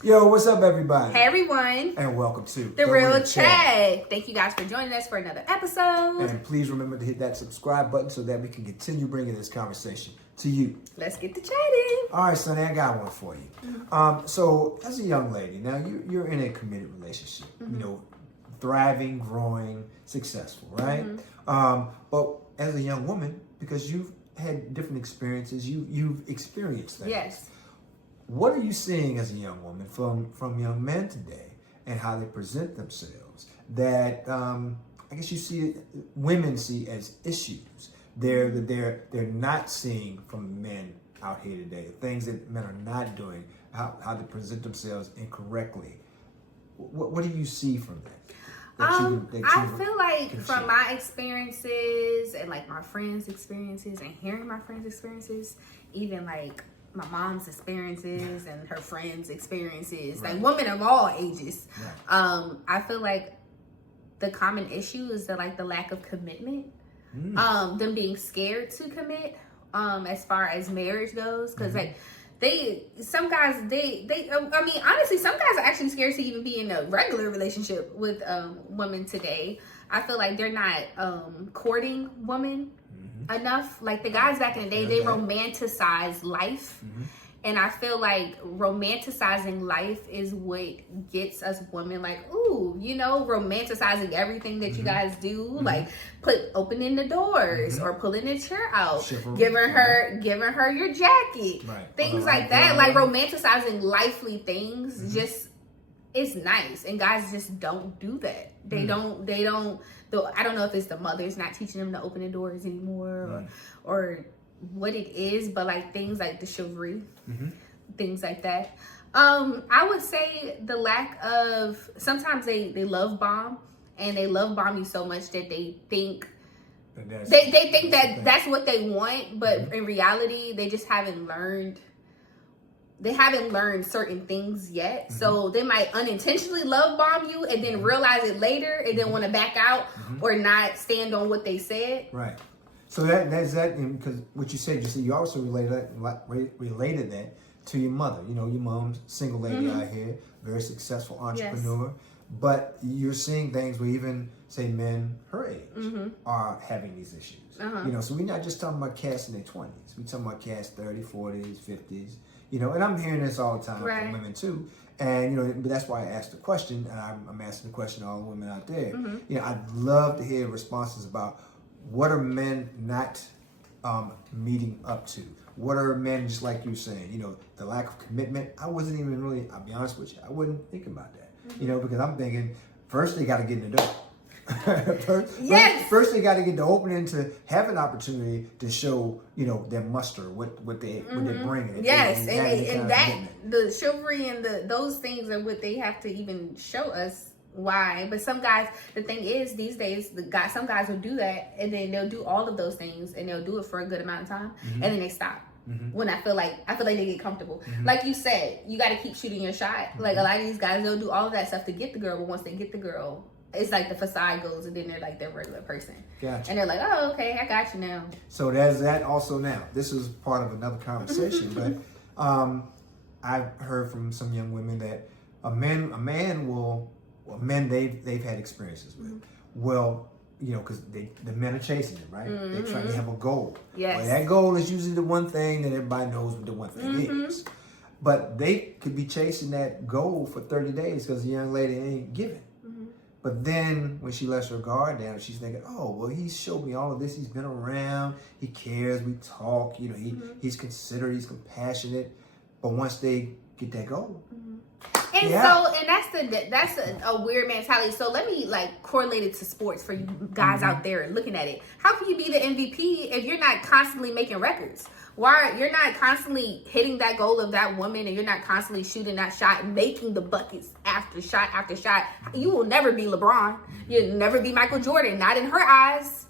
Yo, what's up, everybody? Hey, everyone. And welcome to The Real Chat. Thank you guys for joining us for another episode. And please remember to hit that subscribe button so that we can continue bringing this conversation to you. Let's get to chatting. All right, Sonny, I got one for you. So, as a young lady, now you're in a committed relationship, thriving, growing, successful, right? But as a young woman, because you've had different experiences, you've experienced things. Yes. What are you seeing as a young woman from young men today and how they present themselves that I guess you see women see as issues? They're not seeing from men out here today, things that men are not doing, how they present themselves incorrectly. What do you see from that? I feel like from my experiences and like my friends' experiences and hearing my friends' experiences, even like my mom's experiences and her friends' experiences, like women of all ages. Right. I feel like the common issue is that like the lack of commitment, them being scared to commit, as far as marriage goes, because like some guys honestly, some guys are actually scared to even be in a regular relationship with women today. I feel like they're not courting women enough. Like the guys back in the day, they romanticize life. And I feel like romanticizing life is what gets us women like, ooh, romanticizing everything that you guys do, like opening the doors or pulling the chair out, giving her your jacket, things like that. Like romanticizing lively things, just it's nice. And guys just don't do that. They don't. Though I don't know if it's the mothers not teaching them to open the doors anymore, or what it is, but like things like the chivalry, things like that. I would say the lack of, sometimes they love bomb, and they love bomb you so much that they think they think that that's what they want, but in reality they just haven't learned. They haven't learned certain things yet. So they might unintentionally love bomb you and then realize it later and then want to back out or not stand on what they said. Right. So that's that, because what you said, you also related that to your mother. Your mom's single lady out here, very successful entrepreneur. Yes. But you're seeing things where even, say, men her age are having these issues. So we're not just talking about cats in their 20s. We're talking about cats 30s, 40s, 50s. And I'm hearing this all the time from women too. And, but that's why I asked the question, and I'm asking the question to all the women out there. I'd love to hear responses about what are men not meeting up to? What are men, just like you saying, the lack of commitment? I wasn't even really, I'll be honest with you, I wasn't thinking about that. Because I'm thinking, first they got to get in the door. First they got to get the opening to have an opportunity to show their muster, what they're bringing. Yes, and that the chivalry and those things are what they have to even show us why. But some guys, the thing is, these days some guys will do that, and then they'll do all of those things, and they'll do it for a good amount of time, and then they stop. When I feel like they get comfortable. Like you said, you got to keep shooting your shot. Like a lot of these guys, they'll do all of that stuff to get the girl, but once they get the girl, it's like the facade goes, and then they're like their regular person. Gotcha. And they're like, oh, okay, I got you now. So there's that also now. This is part of another conversation, but I've heard from some young women that men they've had experiences with. Well, because the men are chasing them, right? They're trying to have a goal. Yes. Well, that goal is usually the one thing that everybody knows what the one thing is. But they could be chasing that goal for 30 days because the young lady ain't giving. But then when she lets her guard down, she's thinking, oh, well, he's showed me all of this. He's been around. He cares. We talk. He's considerate. He's compassionate. But once they get that goal. And that's a weird mentality. So let me correlate it to sports for you guys out there looking at it. How can you be the MVP if you're not constantly making records? Why you're not constantly hitting that goal of that woman, and you're not constantly shooting that shot, making the buckets after shot after shot? You will never be LeBron. You'll never be Michael Jordan. Not in her eyes.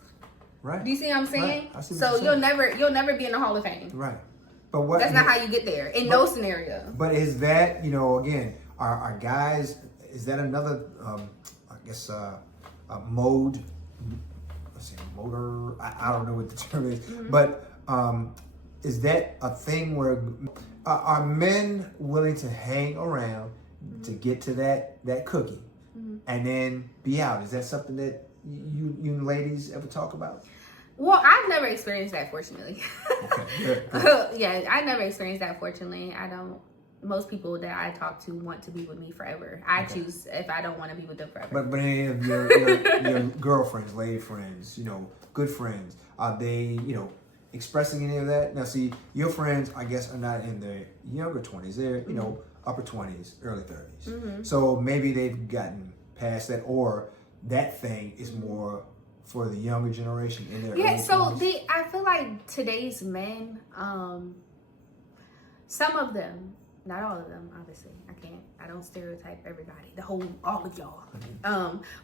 Right. Do you see what I'm saying? Right. So you'll never be in the Hall of Fame. Right. But that's not how you get there in no scenario. But is that again? Are guys? Is that another? Mode. Let's say motor. I don't know what the term is, but is that a thing where Are men willing to hang around to get to that cookie and then be out? Is that something that you ladies ever talk about? Well, I've never experienced that, fortunately. Okay. Good. Yeah, I never experienced that, fortunately. I don't. Most people that I talk to want to be with me forever. I choose if I don't want to be with them forever. But any of your girlfriends, lady friends, good friends, are they, expressing any of that? Now, see, your friends, I guess, are not in their younger 20s. They're, upper 20s, early 30s. So maybe they've gotten past that, or that thing is more for the younger generation in their early 20s. I feel like today's men, some of them, not all of them, obviously. I don't stereotype everybody, all of y'all.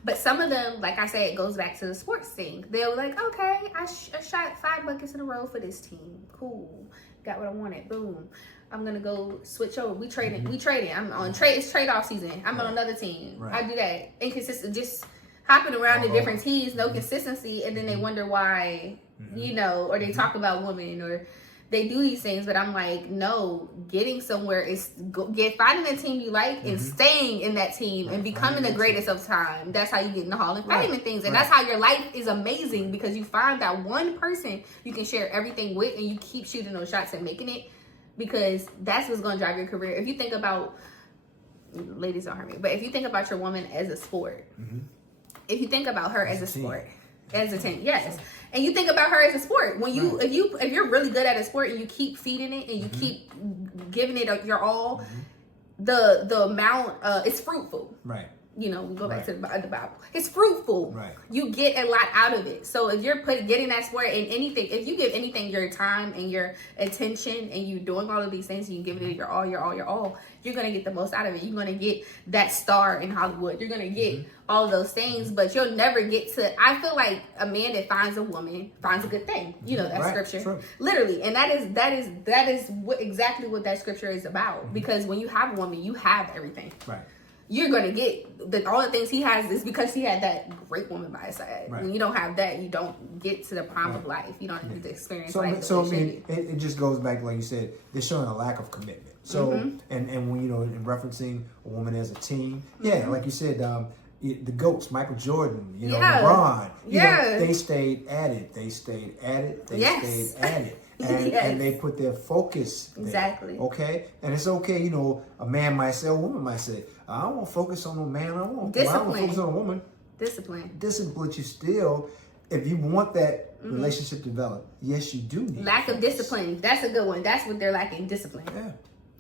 But some of them, like I said, it goes back to the sports thing. They're like, okay, I shot 5 buckets in a row for this team. Cool. Got what I wanted. Boom. I'm gonna go switch over. We trading. I'm on trade. It's trade off season. I'm on another team. Right. I do that. Inconsistent, just hopping around to different teams, no consistency, and then they wonder why, or they talk about women, or they do these things. But I'm like, no, getting somewhere is finding a team you like and staying in that team and becoming the greatest of time. That's how you get in the Hall of Fame and things, and that's how your life is amazing, because you find that one person you can share everything with, and you keep shooting those shots and making it, because that's what's going to drive your career. If you think about, ladies don't hurt me, but if you think about your woman as a sport, if you think about her as a sport, as a team, yes, and you think about her as a sport, when you if you're really good at a sport and you keep feeding it and you keep giving it your all, the amount it's fruitful. Right. We go back to the Bible. It's fruitful. Right. You get a lot out of it. So if you're getting that sport in anything, if you give anything your time and your attention, and you're doing all of these things, and you give it your all, you're going to get the most out of it. You're going to get that star in Hollywood. You're going to get all of those things, but you'll never get to, I feel like a man that finds a woman finds a good thing. That's scripture. True. Literally. And that is exactly what that scripture is about. Because when you have a woman, you have everything. Right. You're going to get all the things he has is because he had that great woman by his side. Right. When you don't have that, you don't get to the prime of life. You don't get to experience life. So I mean, it just goes back, like you said, they're showing a lack of commitment. So, and when, in referencing a woman as a team, like you said, the GOATs, Michael Jordan, LeBron, they stayed at it. They stayed at it. They stayed at it. And they put their focus there. Exactly. Okay? And it's okay, a man might say, a woman might say, I don't want to focus on a man. I don't want to focus on a woman. Discipline, but you still, if you want that relationship developed, yes, you do need lack of discipline. That's a good one. That's what they're lacking, discipline. Yeah.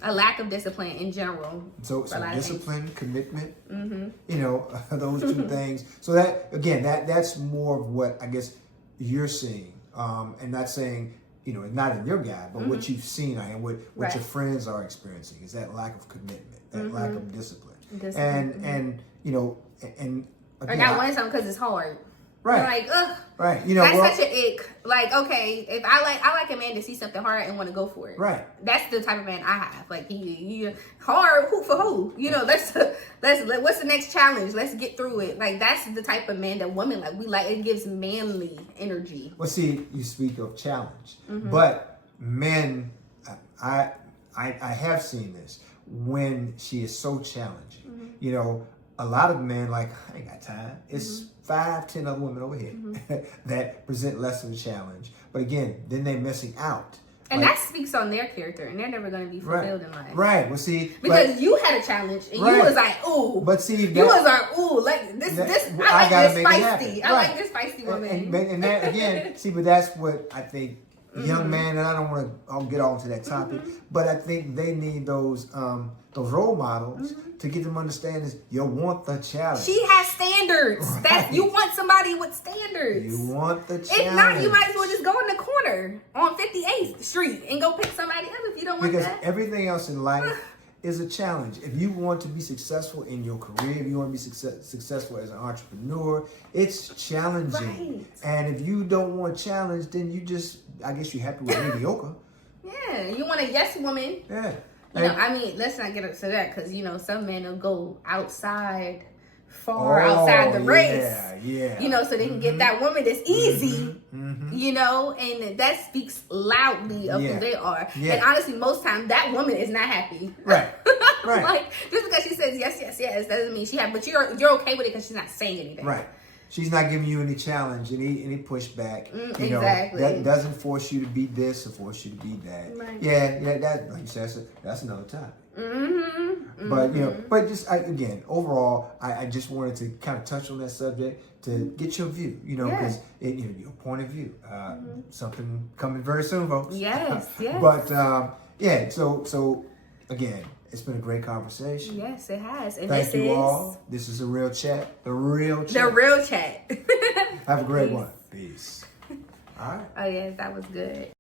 A lack of discipline in general. So discipline, commitment, those two things. So that's more of what I guess you're seeing. And not saying, not in your guy, but what you've seen and what your friends are experiencing is that lack of commitment, that lack of discipline. And and again, or not wanting something because it's hard. Right. You're like, ugh. Right. That's such an ick. Like, okay, if I like a man to see something hard and want to go for it. Right. That's the type of man I have. Like, he hard, who for who? Let's what's the next challenge? Let's get through it. Like, that's the type of man that women like. We like, it gives manly energy. Well, see, you speak of challenge, but men, I have seen this when she is so challenging. A lot of men like, I ain't got time. It's 5-10 other women over here that present less of a challenge. But again, then they're missing out. And that speaks on their character, and they're never going to be fulfilled in life. Right. Well, see, because you had a challenge, and you was like, ooh. But see, you was like, ooh, like this. I like this feisty. I like this feisty woman. And that again, see, but that's what I think. Young man, and I don't want to get on to that topic, but I think they need those role models to get them understand is you want the challenge. She has standards. Right. You want somebody with standards. You want the challenge. If not, you might as well just go in the corner on 58th Street and go pick somebody up if you don't want that. Because everything else in life is a challenge. If you want to be successful in your career, if you want to be successful as an entrepreneur, it's challenging. Right. And if you don't want challenge, then I guess you're happy with mediocre. Yeah, you want a yes woman. Yeah. Let's not get up to that because, some men will go outside far outside the race. Yeah. You know, so they can get that woman that's easy. You know, and that speaks loudly of who they are. And honestly, most times that woman is not happy. Right. Like, just because she says yes, doesn't mean she happy. But you're okay with it because she's not saying anything. Right. She's not giving you any challenge, any pushback. You know, exactly. that doesn't force you to be this or force you to be that. Right. Yeah. That, like you said, that's another topic. But you know, but just again, overall, I just wanted to kind of touch on that subject to get your view. You know, because your point of view. Something coming very soon, folks. Yes. But so again. It's been a great conversation. Yes, it has. And Thank you all. This is a real chat. The real chat. Have a great one. Peace. All right. Oh, yeah, that was good.